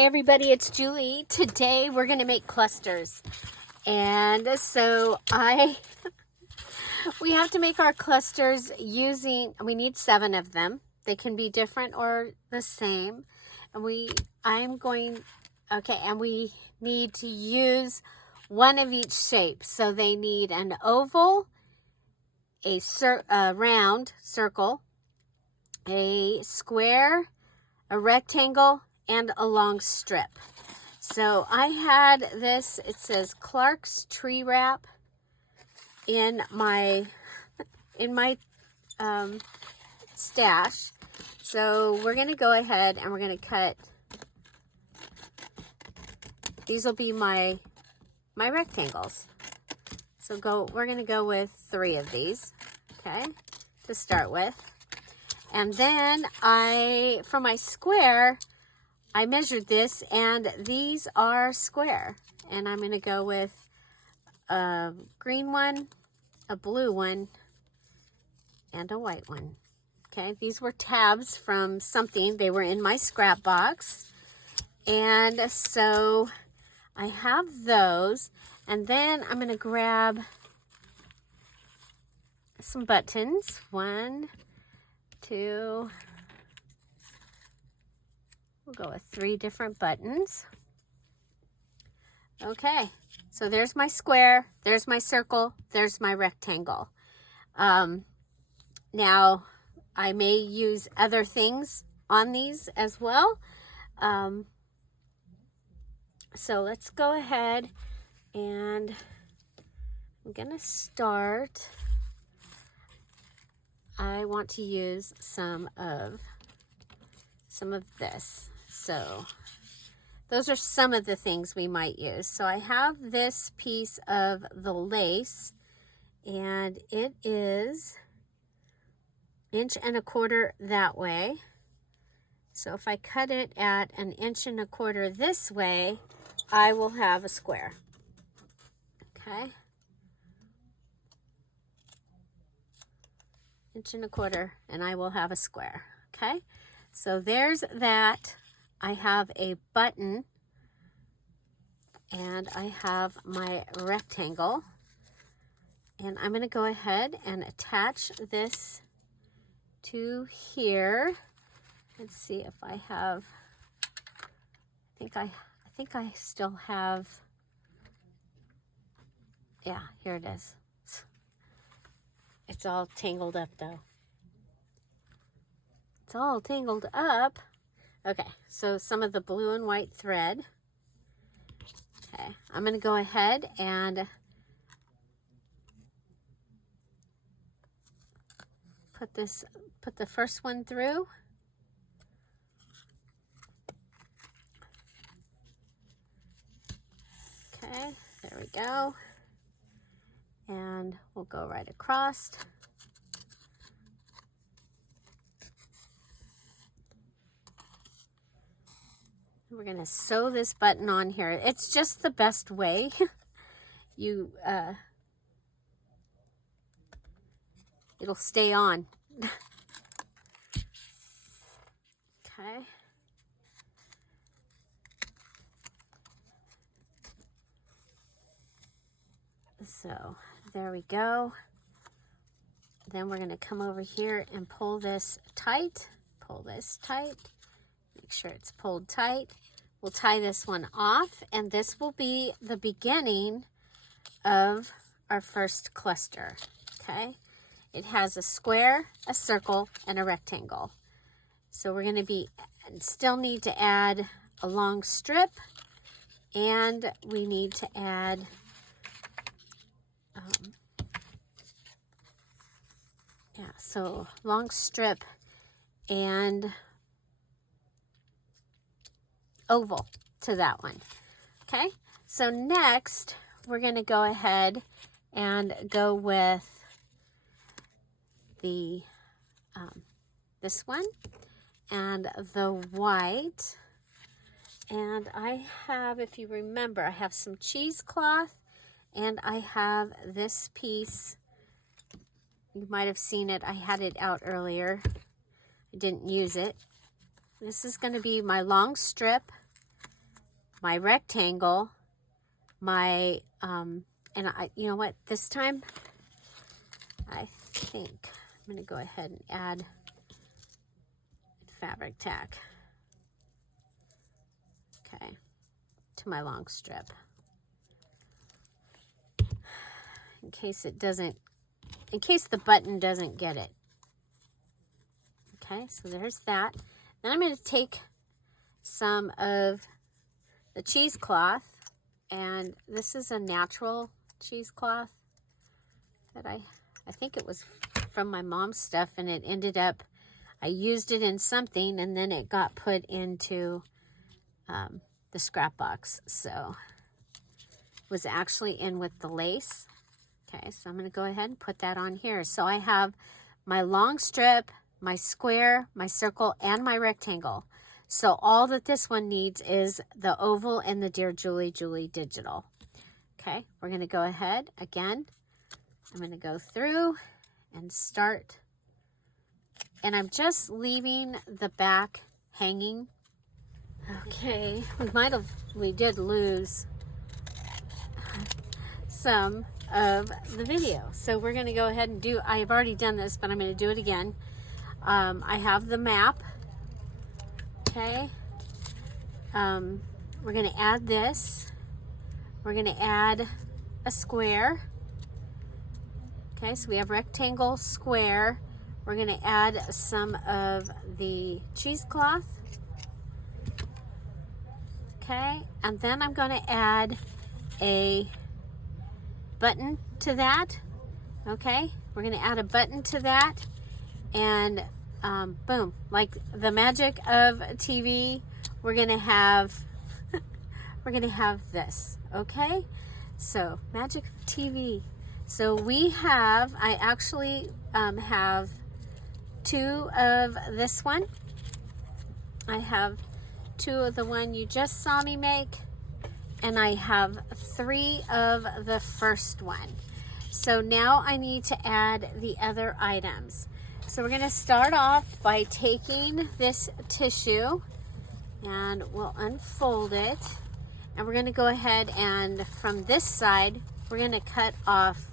Hi everybody, it's Julie. Today we're going to make clusters. And so we have to make our clusters using, we need 7 of them. They can be different or the same. And we need to use one of each shape. So they need an oval, a round circle, a square, a rectangle, and a long strip. So I had this, it says Clark's Tree Wrap in my stash. So we're going to go ahead and we're going to cut, these will be my rectangles. So we're going to go with 3 of these, okay, to start with. And then for my square, I measured this and these are square. And I'm going to go with a green one, a blue one, and a white one. Okay, these were tabs from something. They were in my scrap box. And so I have those. And then I'm going to grab some buttons. 1, 2, we'll go with 3 different buttons. Okay, so there's my square, there's my circle, there's my rectangle. Now, I may use other things on these as well. So let's go ahead and I'm gonna start. I want to use some of this. So those are some of the things we might use. So I have this piece of the lace and it is 1.25 inches that way. So if I cut it at 1.25 inches this way, I will have a square. Okay. 1.25 inches and I will have a square. Okay. So there's that. I have a button and I have my rectangle. And I'm going to go ahead and attach this to here. Let's see if I have, I think I still have, yeah, here it is. It's all tangled up though. It's all tangled up. Okay, so some of the blue and white thread. Okay, I'm going to go ahead and put the first one through. Okay, there we go. And we'll go right across. We're going to sew this button on here. It's just the best way. It'll stay on. Okay. So there we go. Then we're going to come over here and pull this tight. Pull this tight. Make sure it's pulled tight. We'll tie this one off, and this will be the beginning of our first cluster. Okay. It has a square, a circle, and a rectangle. So we're going to still need to add a long strip, and we need to add so long strip and oval to that one. Okay, so next we're going to go ahead and go with the this one and the white. And I have, if you remember, I have some cheesecloth and I have this piece. You might have seen it. I had it out earlier. I didn't use it. This is going to be my long strip. my rectangle, my, and you know what, this time, I think I'm going to go ahead and add fabric tack, okay, to my long strip. In case it doesn't, in case the button doesn't get it. Okay, so there's that. Then I'm going to take some of the cheesecloth, and this is a natural cheesecloth that I think it was from my mom's stuff, and it ended up, I used it in something, and then it got put into the scrap box. So it was actually in with the lace. Okay, so I'm going to go ahead and put that on here. So I have my long strip, my square, my circle, and my rectangle. So all that this one needs is the oval and the Dear Julie Julie digital. Okay, we're going to go ahead again. I'm going to go through and start. And I'm just leaving the back hanging. Okay, we did lose some of the video. So we're going to go ahead and do, I've already done this, but I'm going to do it again. I have the map. Okay. We're going to add this. We're going to add a square. Okay, so we have rectangle, square. We're going to add some of the cheesecloth. Okay, and then I'm going to add a button to that. Okay, we're going to add a button to that, and boom, like the magic of TV, we're going to have this. Okay, so magic of TV. So we have, I actually have 2 of this one. I have 2 of the one you just saw me make, and I have 3 of the first one. So now I need to add the other items. So we're going to start off by taking this tissue, and we'll unfold it, and we're going to go ahead and from this side we're going to cut off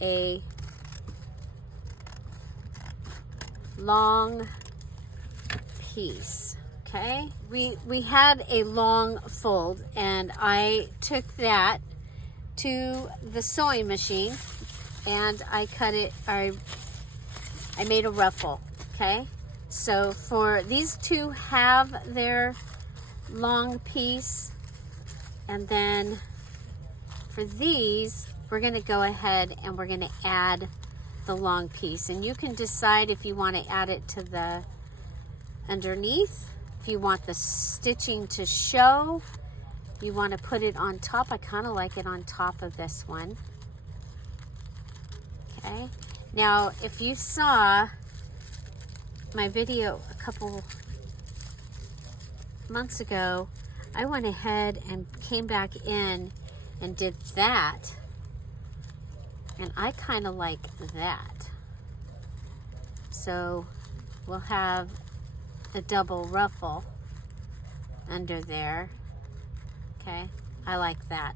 a long piece. Okay, we had a long fold, and I took that to the sewing machine and I cut it, I made a ruffle. Okay, so for these 2 have their long piece, and then for these we're going to go ahead and we're going to add the long piece, and you can decide if you want to add it to the underneath, if you want the stitching to show, you want to put it on top. I kind of like it on top of this one. Okay, now if you saw my video a couple months ago, I went ahead and came back in and did that, and I kind of like that. So we'll have a double ruffle under there. Okay, I like that.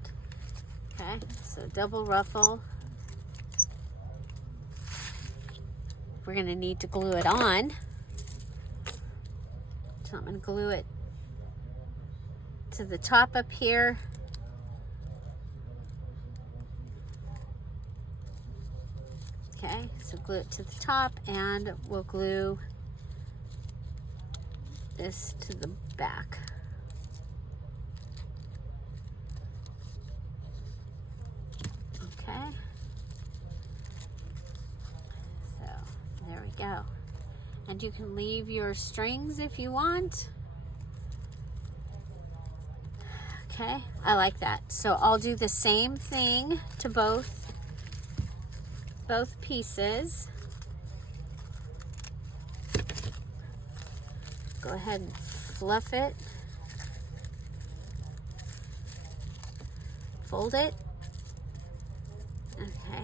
Okay, so double ruffle. We're going to need to glue it on. So I'm going to glue it to the top up here. Okay, so glue it to the top, and we'll glue this to the back. Okay, so there we go. And you can leave your strings if you want. Okay, I like that. So I'll do the same thing to both pieces. Go ahead and fluff it. Fold it. Okay.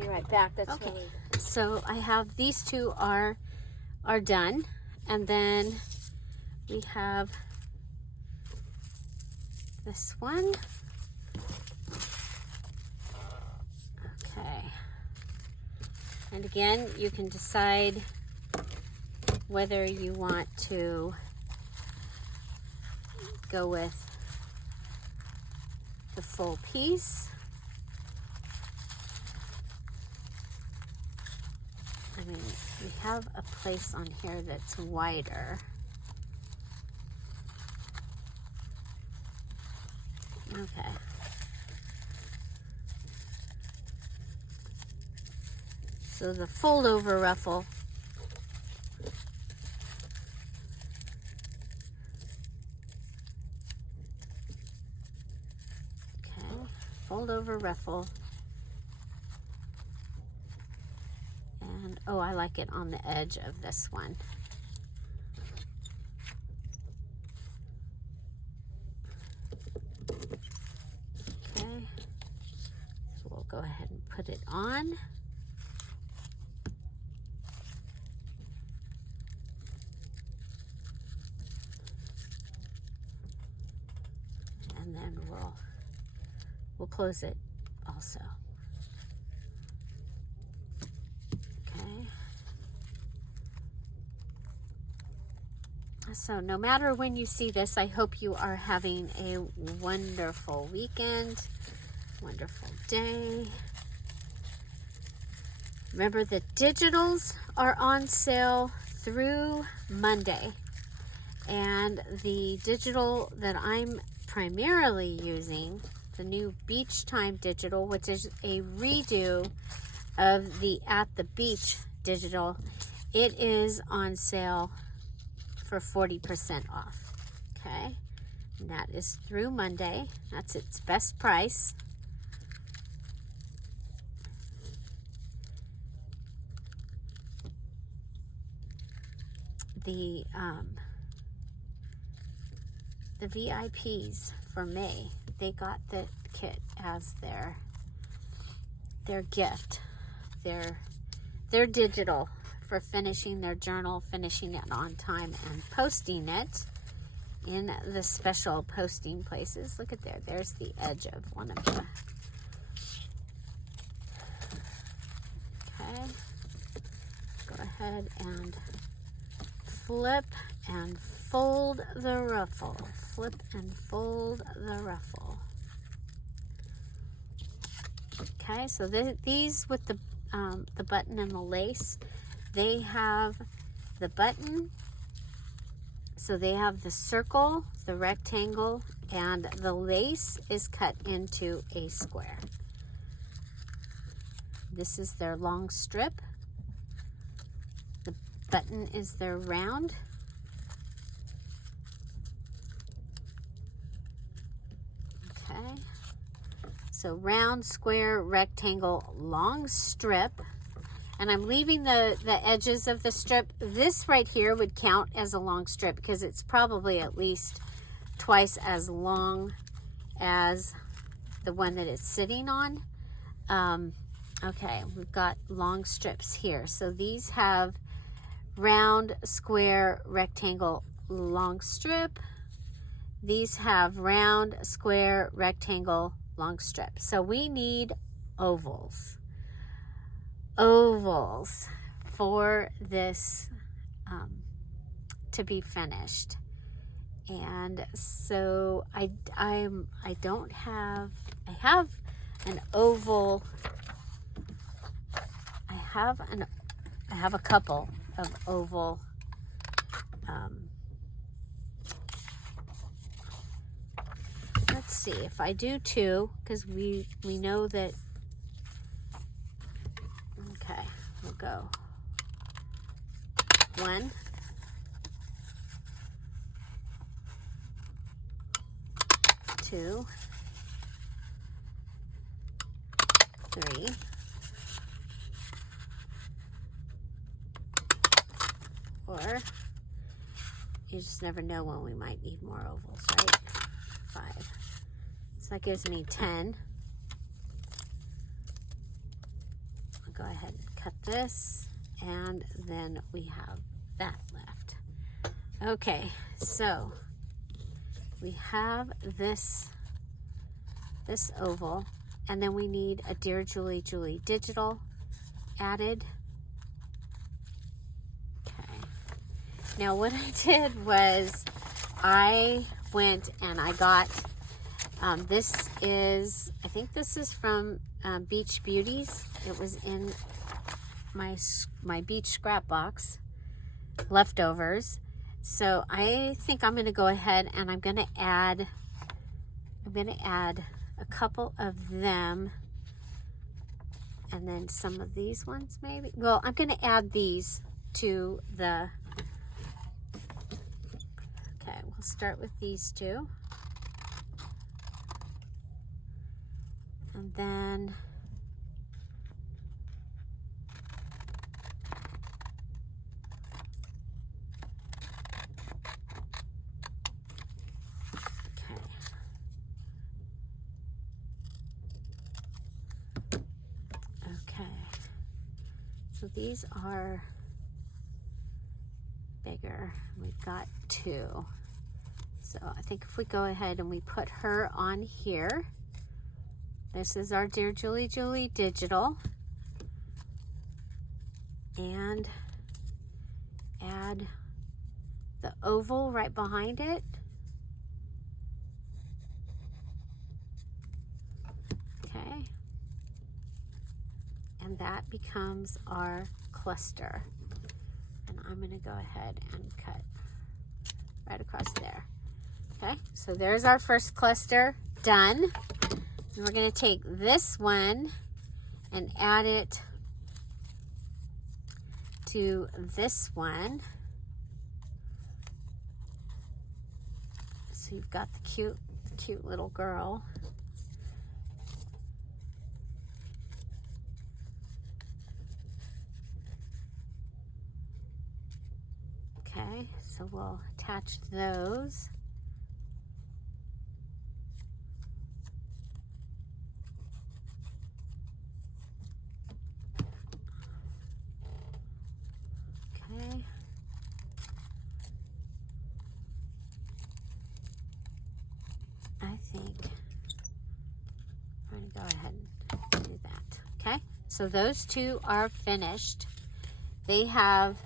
Be right back. That's okay. So I have these 2 are done, and then we have this one. Okay. And again, you can decide whether you want to go with the full piece. I mean, we have a place on here that's wider. Okay. So the fold over ruffle. Okay, fold over ruffle. And oh, I like it on the edge of this one. Okay, so we'll go ahead and put it on. And then we'll close it also. Okay. So no matter when you see this, I hope you are having a wonderful weekend, wonderful day. Remember, the digitals are on sale through Monday. And the digital that I'm primarily using, the new Beach Time digital, which is a redo of the At the Beach digital, it is on sale for 40% off. Okay, and that is through Monday. That's its best price. The VIPs for May, they got the kit as their gift, their digital for finishing their journal, finishing it on time, and posting it in the special posting places. Look at there. There's the edge of one of the. Okay. Go ahead and flip and fold the ruffle. Flip and fold the ruffle. Okay, so these with the button and the lace, they have the button, so they have the circle, the rectangle, and the lace is cut into a square. This is their long strip. The button is their round. Okay. So round, square, rectangle, long strip. And I'm leaving the edges of the strip. This right here would count as a long strip because it's probably at least twice as long as the one that it's sitting on. Okay, we've got long strips here. So these have round, square, rectangle, long strip. These have round, square, rectangle, long strip. So we need ovals. Ovals for this to be finished. And so I have an oval. I have a couple of oval let's see if I do two, because we know that. Okay, we'll go 1, 2, 3, 4. You just never know when we might need more ovals, right? 5. So that gives me 10. I'll go ahead and cut this, and then we have that left. Okay, so we have this oval, and then we need a Dear Julie Julie digital added. Okay. Now what I did was I went and I got, this is, I think this is from Beach Beauties. It was in my beach scrap box, leftovers. So I think I'm going to go ahead and I'm going to add a couple of them, and then some of these ones maybe. Well, I'm going to add these to the, okay, we'll start with these two. And then so these are bigger. We've got two. So I think if we go ahead and we put her on here, this is our Dear Julie Julie digital, and add the oval right behind it. Okay. And that becomes our cluster. And I'm going to go ahead and cut right across there. Okay, so there's our first cluster done. And we're going to take this one and add it to this one. So you've got the cute little girl. Okay, so we'll attach those. Okay. I think I'm going to go ahead and do that. Okay, so those two are finished. They have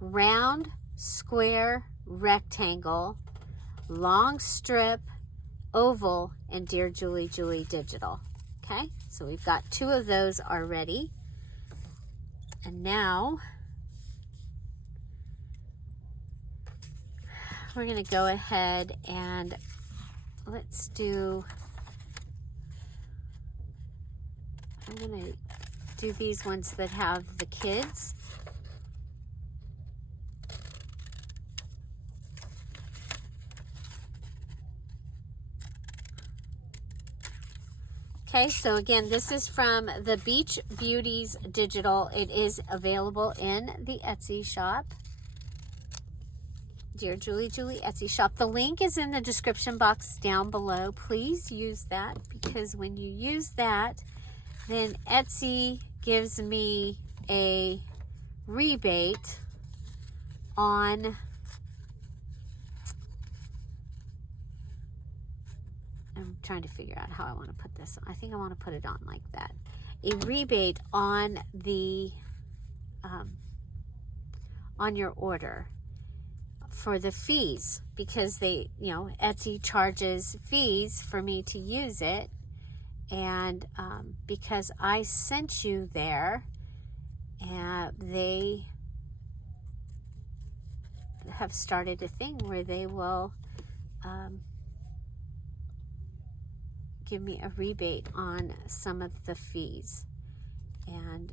round, square, rectangle, long strip, oval, and Dear Julie Julie digital. Okay, so we've got two of those already. And now we're going to go ahead and let's do, I'm going to do these ones that have the kids. Okay, so again, this is from the Beach Beauties digital. It is available in the Etsy shop. Dear Julie Julie Etsy shop. The link is in the description box down below. Please use that, because when you use that, then Etsy gives me a rebate on I'm trying to figure out how I want to put this on. I think I want to put it on like that. A rebate on the on your order for the fees, because they, you know, Etsy charges fees for me to use it, and because I sent you there, and they have started a thing where they will give me a rebate on some of the fees, and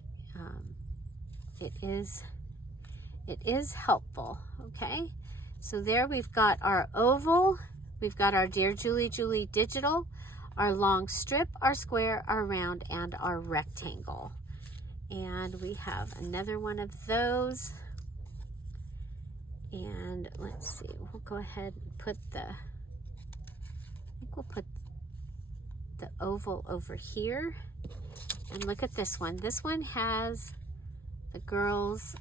it is helpful. Okay, so there we've got our oval, we've got our Dear Julie Julie digital, our long strip, our square, our round, and our rectangle. And we have another one of those. And let's see, we'll go ahead and put the, I think we'll put the oval over here. And look at this one. This one has the girls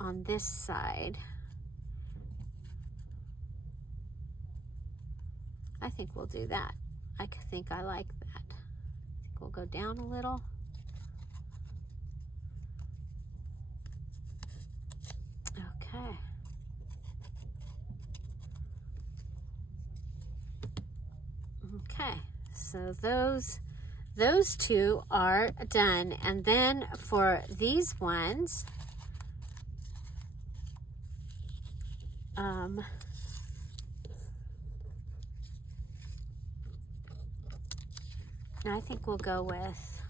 on this side. I think we'll do that. I think I like that. I think we'll go down a little. Okay. Okay, so those two are done. And then for these ones, I think we'll go with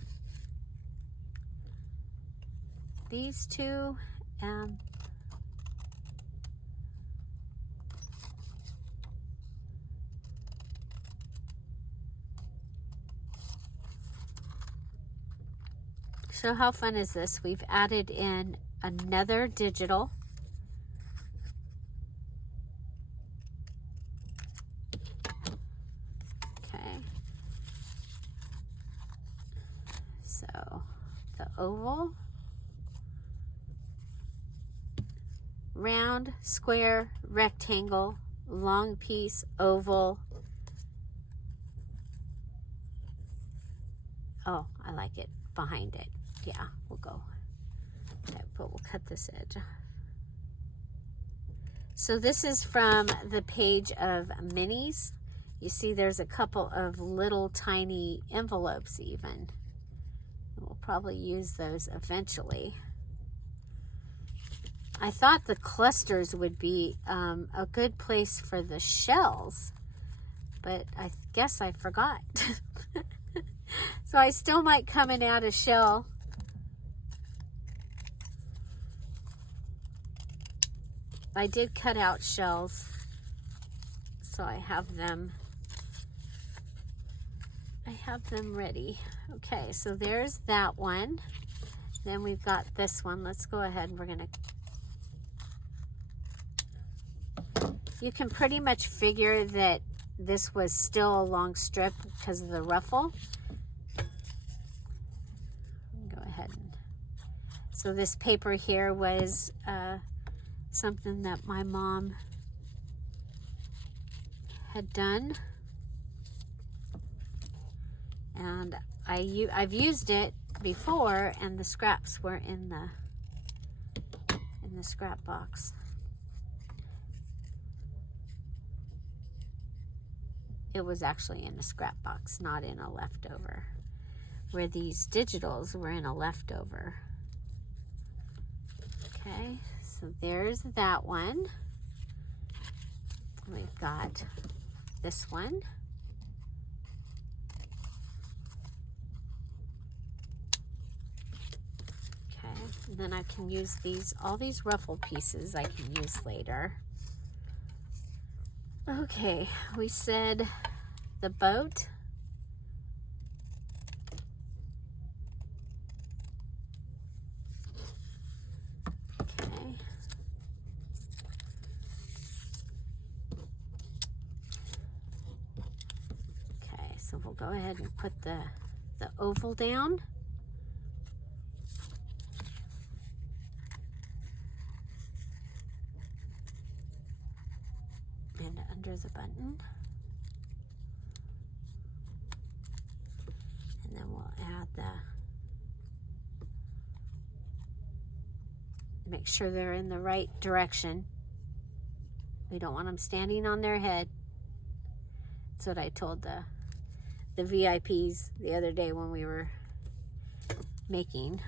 these two and so how fun is this? We've added in another digital. Okay. So the oval, round, square, rectangle, long piece, oval. Oh, I like it behind it. Yeah, we'll go. Okay, but we'll cut this edge off. So this is from the page of minis. You see there's a couple of little tiny envelopes even. We'll probably use those eventually. I thought the clusters would be a good place for the shells, but I guess I forgot. So I still might come and add a shell. I did cut out shells, so I have them ready. Okay, so there's that one. Then we've got this one. Let's go ahead and we're gonna, you can pretty much figure that this was still a long strip because of the ruffle. Go ahead. So this paper here was something that my mom had done, and I've used it before, and the scraps were in the scrap box. It was actually in a scrap box, not in a leftover, where these digitals were in a leftover. Okay, so there's that one. We've got this one. Okay, and then I can use all these ruffle pieces I can use later. Okay, we said the boat. Okay. Okay, so we'll go ahead and put the oval down. And under the button. And then we'll add make sure they're in the right direction. We don't want them standing on their head. That's what I told the VIPs the other day when we were making.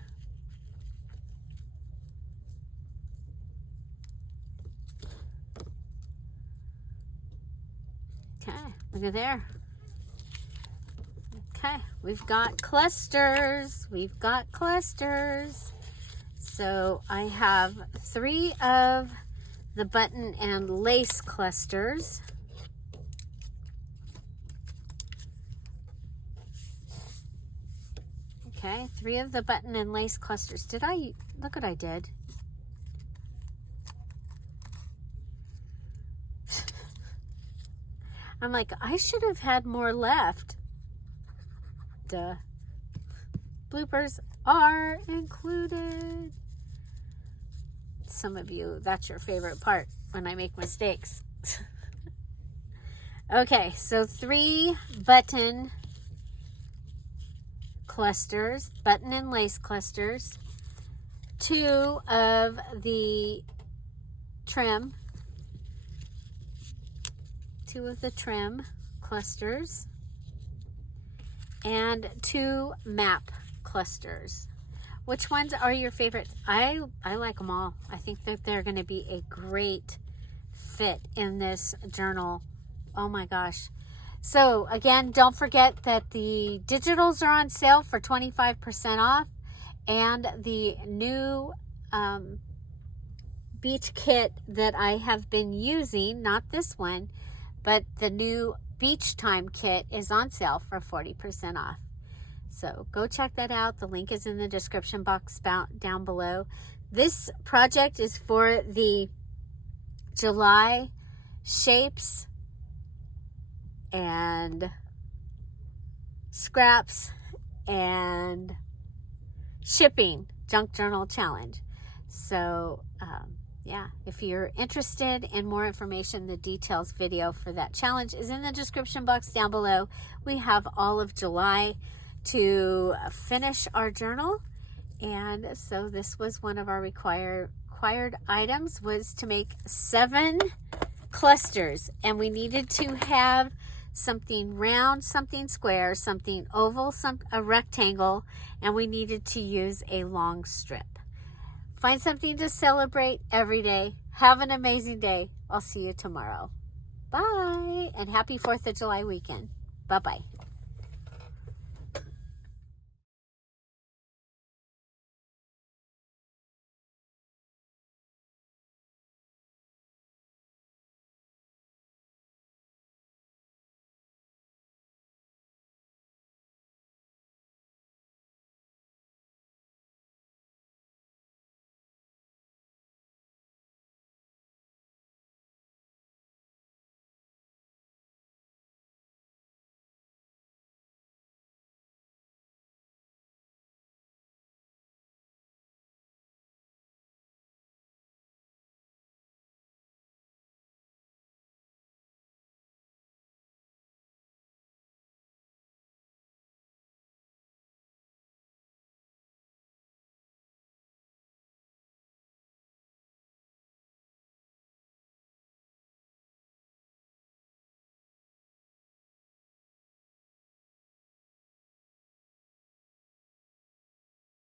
Okay, look at there. Okay, we've got clusters. We've got clusters. So I have 3 of the button and lace clusters. Okay, 3 of the button and lace clusters. Look what I did. I'm like, I should have had more left. Duh. Bloopers are included. Some of you, that's your favorite part when I make mistakes. Okay, so 3 button clusters, button and lace clusters, 2 of the trim, 2 of the trim clusters, and 2 map clusters. Which ones are your favorites? I like them all. I think that they're going to be a great fit in this journal. Oh my gosh. So again, don't forget that the digitals are on sale for 25% off, and the new beach kit that I have been using, not this one, but the new beach time kit is on sale for 40% off. So go check that out. The link is in the description box down below. This project is for the July shapes and scraps and shipping junk journal challenge. So yeah, if you're interested in more information, the details video for that challenge is in the description box down below. We have all of July to finish our journal, and so this was one of our required items, was to make 7 clusters, and we needed to have something round, something square, something oval, a rectangle, and we needed to use a long strip. Find something to celebrate every day. Have an amazing day. I'll see you tomorrow. Bye, and happy 4th of July weekend. Bye-bye.